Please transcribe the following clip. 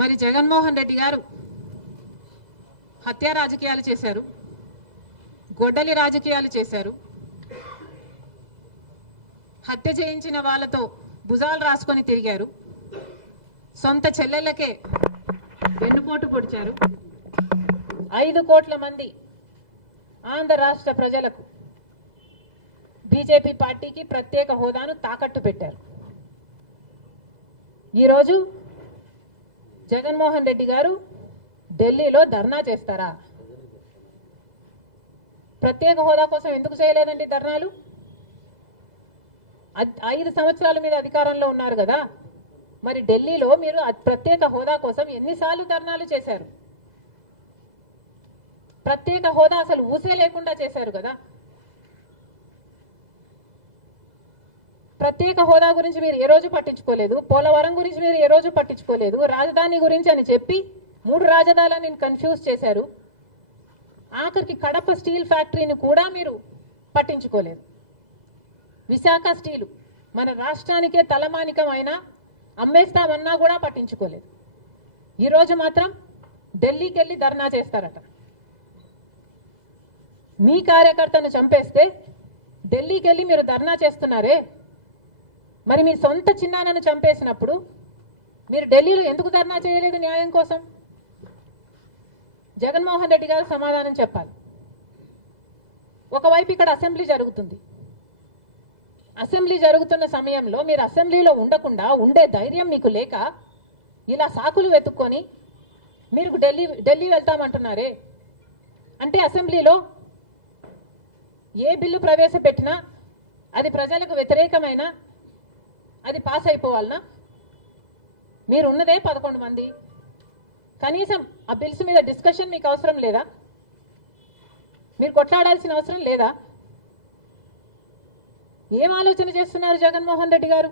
మరి జగన్మోహన్ రెడ్డి గారు హత్య రాజకీయాలు చేశారు, గొడ్డలి రాజకీయాలు చేశారు, హత్య చేయించిన వాళ్ళతో భుజాలు రాసుకొని తిరిగారు, సొంత చెల్లెళ్ళకే వెన్నుపోటు పొడిచారు, 5 కోట్ల మంది ఆంధ్ర రాష్ట్ర ప్రజలకు బీజేపీ పార్టీకి ప్రత్యేక హోదాను తాకట్టు పెట్టారు. ఈరోజు జగన్మోహన్ రెడ్డి గారు ఢిల్లీలో ధర్నా చేస్తారా? ప్రత్యేక హోదా కోసం ఎందుకు చేయలేదండి ధర్నాలు? 5 సంవత్సరాల మీద అధికారంలో ఉన్నారు కదా, మరి ఢిల్లీలో మీరు ప్రత్యేక హోదా కోసం ఎన్నిసార్లు ధర్నాలు చేశారు? ప్రత్యేక హోదా అసలు ఊసే లేకుండా చేశారు కదా. ప్రత్యేక హోదా గురించి మీరు ఏ రోజు పట్టించుకోలేదు, పోలవరం గురించి మీరు ఏ రోజు పట్టించుకోలేదు, రాజధాని గురించి అని చెప్పి 3 రాజధానులను కన్ఫ్యూజ్ చేశారు. ఆఖరికి కడప స్టీల్ ఫ్యాక్టరీని కూడా మీరు పట్టించుకోలేదు. విశాఖ స్టీలు మన రాష్ట్రానికే తలమానికమైన అమ్మేస్తామన్నా కూడా పట్టించుకోలేదు. ఈరోజు మాత్రం ఢిల్లీకి వెళ్ళి ధర్నా చేస్తారట. మీ కార్యకర్తను చంపేస్తే ఢిల్లీకి వెళ్ళి మీరు ధర్నా చేస్తున్నారే, మరి మీ సొంత చిన్నాన్నను చంపేసినప్పుడు మీరు ఢిల్లీలో ఎందుకు ధర్నా చేయలేదు న్యాయం కోసం? జగన్మోహన్ రెడ్డి గారు సమాధానం చెప్పాలి. ఒకవైపు ఇక్కడ అసెంబ్లీ జరుగుతుంది. అసెంబ్లీ జరుగుతున్న సమయంలో మీరు అసెంబ్లీలో ఉండకుండా ఉండే ధైర్యం మీకు లేక ఇలా సాకులు వెతుక్కొని మీరు ఢిల్లీ వెళ్తామంటున్నారే, అంటే అసెంబ్లీలో ఏ బిల్లు ప్రవేశపెట్టినా అది ప్రజలకు వ్యతిరేకమైన అది పాస్ అయిపోవాలనా? మీరు ఉన్నదే 11 మంది, కనీసం ఆ బిల్స్ మీద డిస్కషన్ మీకు అవసరం లేదా? మీరు కొట్లాడాల్సిన అవసరం లేదా? ఏం ఆలోచన చేస్తున్నారు జగన్మోహన్ రెడ్డి గారు?